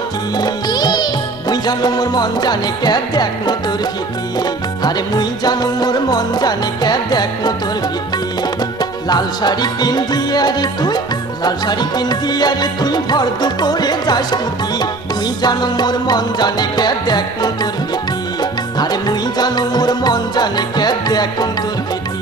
মালতী মুই জানো মোর মন জানে কে দেখ তোর ভীতি আরে মুই জানো মোর মন জানে কে দেখ তোর ভীতি লাল শাড়ি পিন্দিয়া রে তুই লাল শাড়ি পিন্দিয়া রে তুই ভর দুপুরে যাস কুতি মুই জানো মোর মন জানে কে দেখ তোর ভীতি আরে মুই জানো মোর মন জানে কে দেখ তোর ভীতি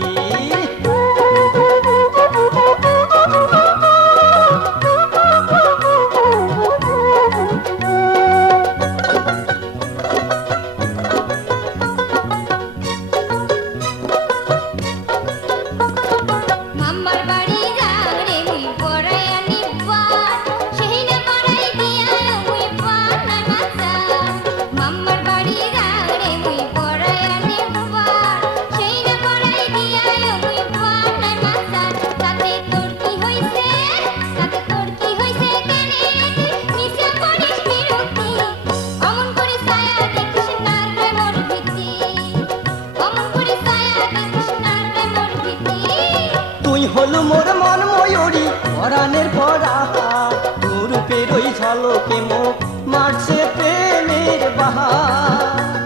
হলো মোর মন ময়ূরী পরাণের পরা তোর রূপের ওই ঝলকে মুখ মারছে প্রেমের বাহার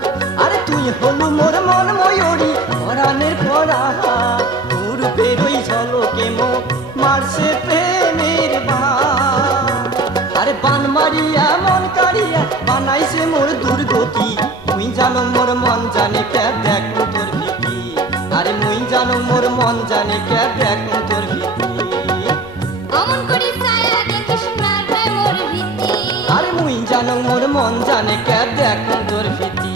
আরে তুই হলো মোর মন ময়ূরী পরাণের পরা তোর রূপের ওই ঝলকে মুখ মারছে প্রেমের বাহার আরে বান মারিয়া মন কাড়িয়া বানাইছে মোর দুর্গতি তুই জানো মোর মন জানে কে দেখ তোর ভীতি আরে মুই জানো মোর মন জানে কে দেখ তোর ভীতি অমন করি ছায়া দেখিস না রে মোর ভীতি আরে মুই জানো মোর মন জানে কে দেখ তোর ভীতি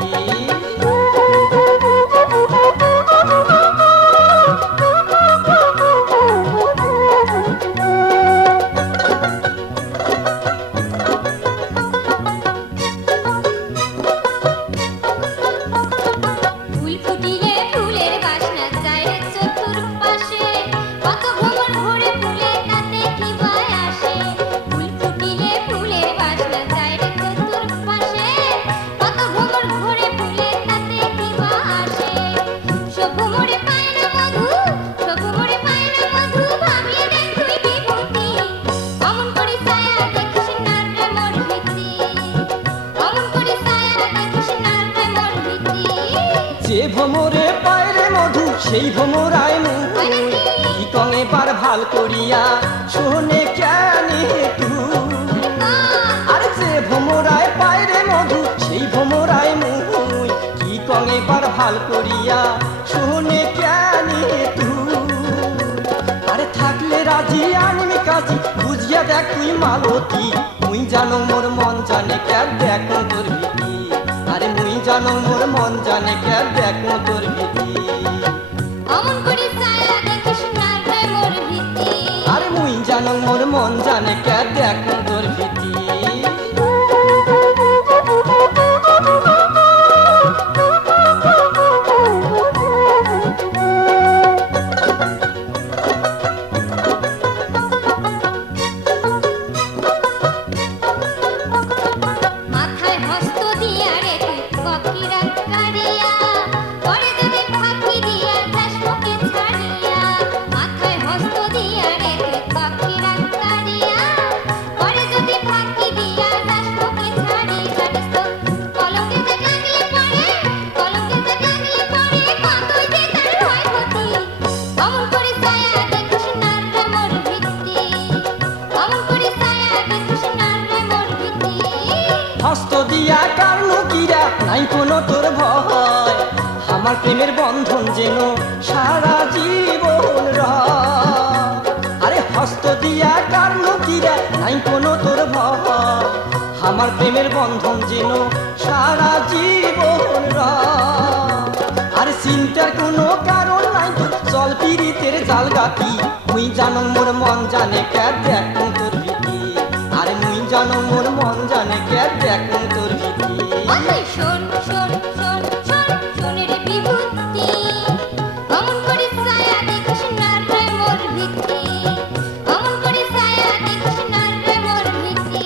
যে ভোমরে পায়রে মধু সেই ভোমরায় মুই কি কঙে বার ভাল করিয়া শোনে কেনে তুই আরে যে ভোমরায় পায়রে মধু সেই ভোমরায় মুই কি কঙে বার ভাল করিয়া শোনে কেনে তুই আরে থাকলে রাজি আনমি কাজী বুঝিয়া দেখ তুই মালতী মুই জানো মোর মন জানে কে দেখ তোর ভীতি আরে মুই জানো মোর মন জানে কে দেখ তোর ভীতি অমন করি ছায়া দেখিস না রে মোর ভীতি আরে মুই জানো মোর মন জানে কে দেখ তোর ভীতি হস্ত দিয়া কারণ কিরা নাই কোনো তোর ভয় আমার প্রেমের বন্ধন যেন সারা জীবন রয় আরে হস্ত দিয়া কারণ কিরা নাই কোনো তোর ভয় আমার প্রেমের বন্ধন যেন সারা জীবন রয় আর চিন্তার কোনো কারণ নাই চল পীড়িতের জাল গাতি মুই জানো মোর মন জানে কে দেখ তোর ভীতি আরে মুই জানো মোর মন জানে কে দেখ তোর ভীতি ওই শোন শোন শোন শোন শোন রে বিভূতি অমন করি ছায়া দেখিস না রে মোর ভীতি অমন করি ছায়া দেখিস না রে মোর ভীতি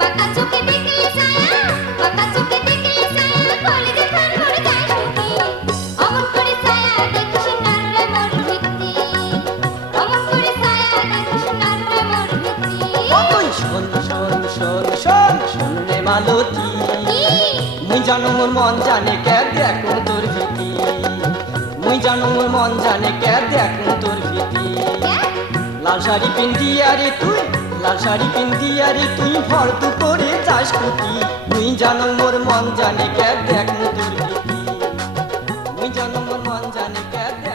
বাঁকা চোখে দেখলে ছায়া বাঁকা চোখে দেখলে ছায়া কলে দেখান মোর যায় সুখী অমন করি ছায়া দেখিস না রে মোর ভীতি অমন করি ছায়া দেখিস না রে মোর ভীতি ওই শোন শোন শোন শোন শোন মালতী মুই জানো মোর মন জানে কে দেখো তোর ভীতি মুই জানো মোর মন জানে কে দেখো তোর ভীতি লাল শাড়ি পিন্দিয়া রে তুই লাল শাড়ি পিন্দিয়া রে তুই ভর তু করে যাস কুতি মুই জানো মোর মন জানে কে দেখো তোর ভীতি মুই জানো মোর মন জানে কে